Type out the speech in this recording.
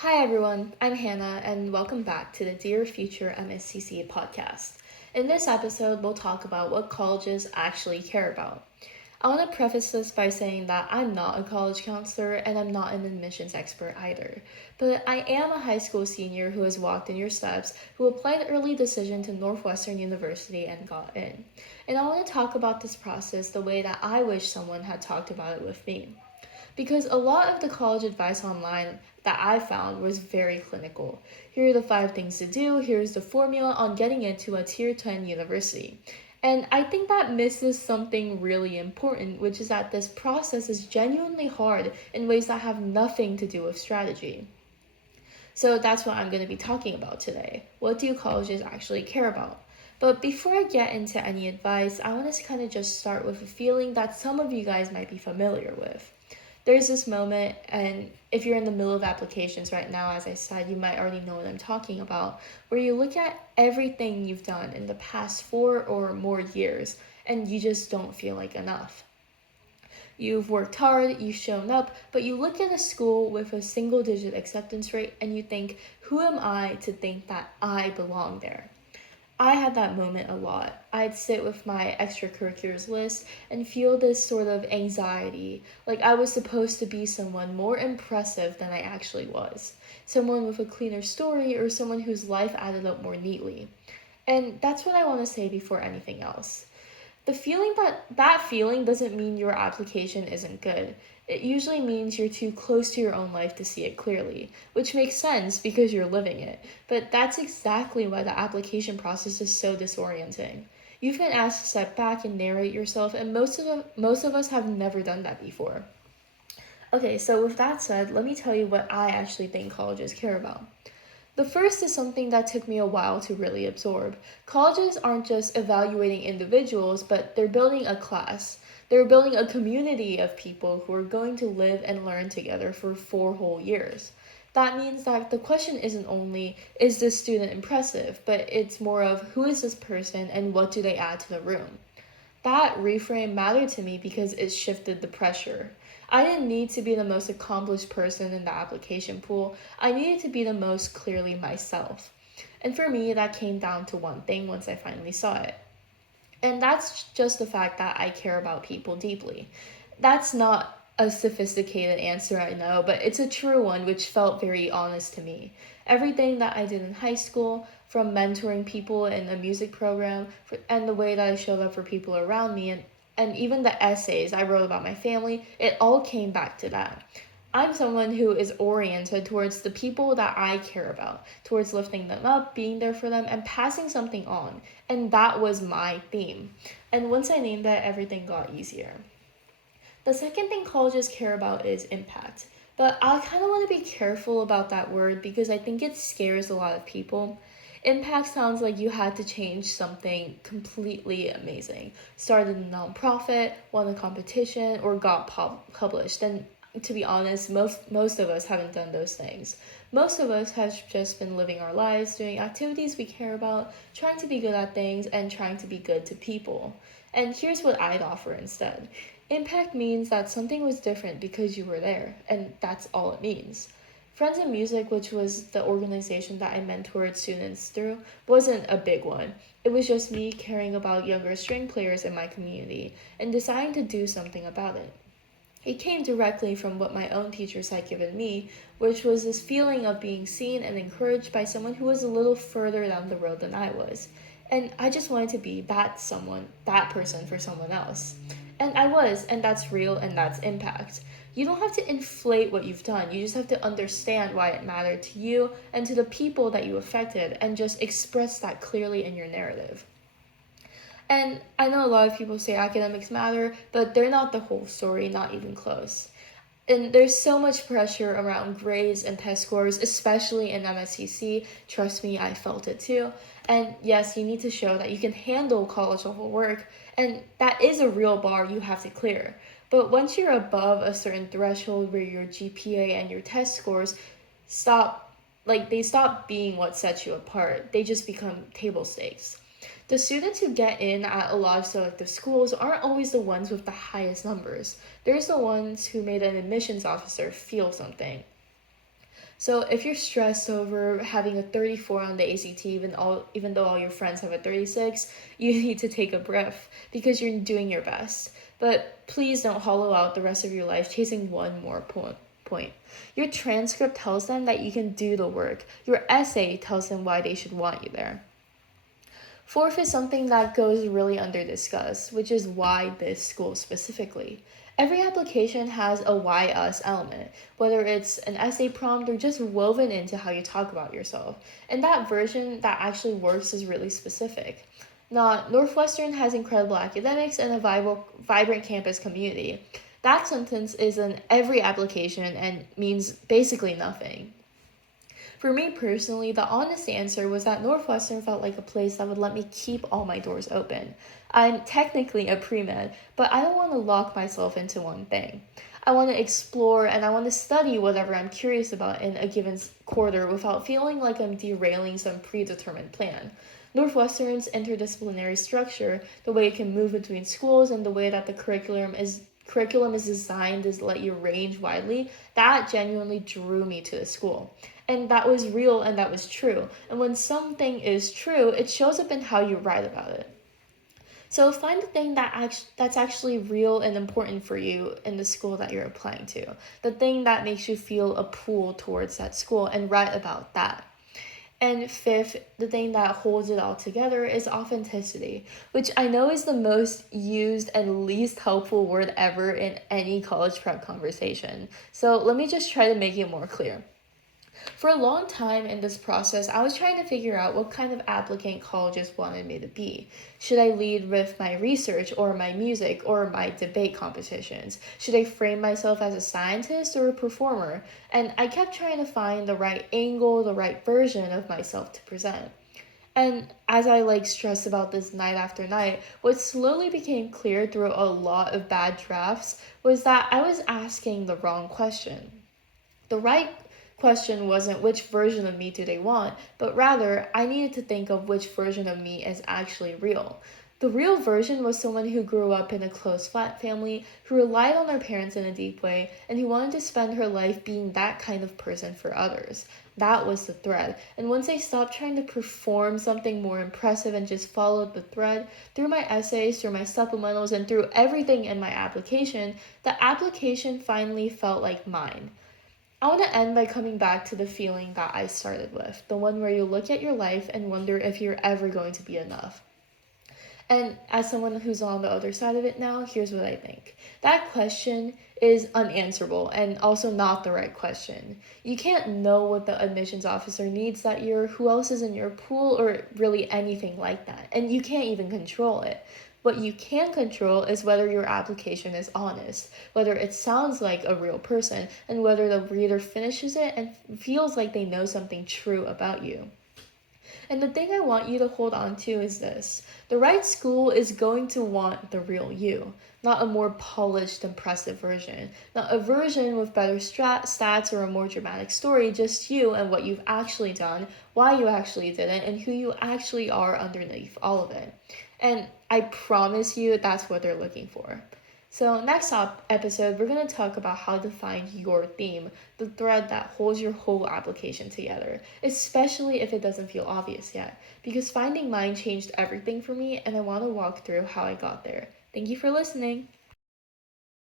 Hi everyone, I'm Hannah and welcome back to the Dear Future MSTC podcast. In this episode, we'll talk about what colleges actually care about. I want to preface this by saying that I'm not a college counselor and I'm not an admissions expert either, but I am a high school senior who has walked in your steps, who applied early decision to Northwestern University and got in. And I want to talk about this process the way that I wish someone had talked about it with me. Because a lot of the college advice online that I found was very clinical. Here are the 5 things to do, here's the formula on getting into a tier 10 university. And I think that misses something really important, which is that this process is genuinely hard in ways that have nothing to do with strategy. So that's what I'm going to be talking about today. What do colleges actually care about? But before I get into any advice, I want to kind of just start with a feeling that some of you guys might be familiar with. There's this moment, and if you're in the middle of applications right now, as I said, you might already know what I'm talking about, where you look at everything you've done in the past 4 or more years, and you just don't feel like enough. You've worked hard, you've shown up, but you look at a school with a single digit acceptance rate and you think, who am I to think that I belong there? I had that moment a lot. I'd sit with my extracurriculars list and feel this sort of anxiety, like I was supposed to be someone more impressive than I actually was, someone with a cleaner story or someone whose life added up more neatly. And that's what I want to say before anything else. The feeling doesn't mean your application isn't good. It usually means you're too close to your own life to see it clearly, which makes sense because you're living it. But that's exactly why the application process is so disorienting. You've been asked to step back and narrate yourself, and most of us have never done that before. Okay, so with that said, let me tell you what I actually think colleges care about. The first is something that took me a while to really absorb. Colleges aren't just evaluating individuals, but they're building a class. They're building a community of people who are going to live and learn together for 4 whole years. That means that the question isn't only, is this student impressive, but it's more of, who is this person and what do they add to the room? That reframe mattered to me because it shifted the pressure. I didn't need to be the most accomplished person in the application pool. I needed to be the most clearly myself. And for me, that came down to one thing once I finally saw it. And that's just the fact that I care about people deeply. That's not a sophisticated answer, I know, but it's a true one which felt very honest to me. Everything that I did in high school, from mentoring people in a music program, and the way that I showed up for people around me, and even the essays I wrote about my family, it all came back to that. I'm someone who is oriented towards the people that I care about, towards lifting them up, being there for them, and passing something on. And that was my theme. And once I named that, everything got easier. The second thing colleges care about is impact. But I kind of want to be careful about that word because I think it scares a lot of people. Impact sounds like you had to change something completely amazing. Started a nonprofit, won a competition, or got published. And to be honest, most of us haven't done those things. Most of us have just been living our lives, doing activities we care about, trying to be good at things, and trying to be good to people. And here's what I'd offer instead. Impact means that something was different because you were there, and that's all it means. Friends in Music, which was the organization that I mentored students through, wasn't a big one. It was just me caring about younger string players in my community and deciding to do something about it. It came directly from what my own teachers had given me, which was this feeling of being seen and encouraged by someone who was a little further down the road than I was. And I just wanted to be that person for someone else. And I was, and that's real and that's impact. You don't have to inflate what you've done. You just have to understand why it mattered to you and to the people that you affected and just express that clearly in your narrative. And I know a lot of people say academics matter, but they're not the whole story, not even close. And there's so much pressure around grades and test scores, especially in MSTC. Trust me, I felt it too. And yes, you need to show that you can handle college level work, and that is a real bar you have to clear. But once you're above a certain threshold where your GPA and your test scores they stop being what sets you apart. They just become table stakes. The students who get in at a lot of selective schools aren't always the ones with the highest numbers. There's the ones who made an admissions officer feel something. So if you're stressed over having a 34 on the ACT, even though all your friends have a 36, you need to take a breath because you're doing your best. But please don't hollow out the rest of your life chasing one more point. Your transcript tells them that you can do the work. Your essay tells them why they should want you there. Fourth is something that goes really under discussed, which is why this school specifically. Every application has a why us element, whether it's an essay prompt or just woven into how you talk about yourself. And that version that actually works is really specific. Not Northwestern has incredible academics and a vibrant campus community. That sentence is in every application and means basically nothing. For me personally, the honest answer was that Northwestern felt like a place that would let me keep all my doors open. I'm technically a pre-med, but I don't want to lock myself into one thing. I want to explore and I want to study whatever I'm curious about in a given quarter without feeling like I'm derailing some predetermined plan. Northwestern's interdisciplinary structure, the way it can move between schools and the way that the curriculum is designed to let you range widely, that genuinely drew me to the school. And that was real and that was true. And when something is true, it shows up in how you write about it. So find the thing that's actually real and important for you in the school that you're applying to. The thing that makes you feel a pull towards that school and write about that. And fifth, the thing that holds it all together is authenticity, which I know is the most used and least helpful word ever in any college prep conversation. So let me just try to make it more clear. For a long time in this process, I was trying to figure out what kind of applicant colleges wanted me to be. Should I lead with my research or my music or my debate competitions? Should I frame myself as a scientist or a performer? And I kept trying to find the right angle, the right version of myself to present. And as I stressed about this night after night, what slowly became clear through a lot of bad drafts was that I was asking the wrong question. The right question wasn't which version of me do they want, but rather I needed to think of which version of me is actually real. The real version was someone who grew up in a close flat family, who relied on their parents in a deep way, and who wanted to spend her life being that kind of person for others. That was the thread. And once I stopped trying to perform something more impressive and just followed the thread, through my essays, through my supplementals, and through everything in my application, the application finally felt like mine. I want to end by coming back to the feeling that I started with, the one where you look at your life and wonder if you're ever going to be enough. And as someone who's on the other side of it now, here's what I think. That question is unanswerable and also not the right question. You can't know what the admissions officer needs that year, who else is in your pool, or really anything like that. And you can't even control it. What you can control is whether your application is honest, whether it sounds like a real person, and whether the reader finishes it and feels like they know something true about you. And the thing I want you to hold on to is this. The right school is going to want the real you, not a more polished, impressive version. Not a version with better stats or a more dramatic story, just you and what you've actually done, why you actually did it, and who you actually are underneath all of it. And I promise you that's what they're looking for. So next episode, we're going to talk about how to find your theme, the thread that holds your whole application together, especially if it doesn't feel obvious yet, because finding mine changed everything for me and I want to walk through how I got there. Thank you for listening.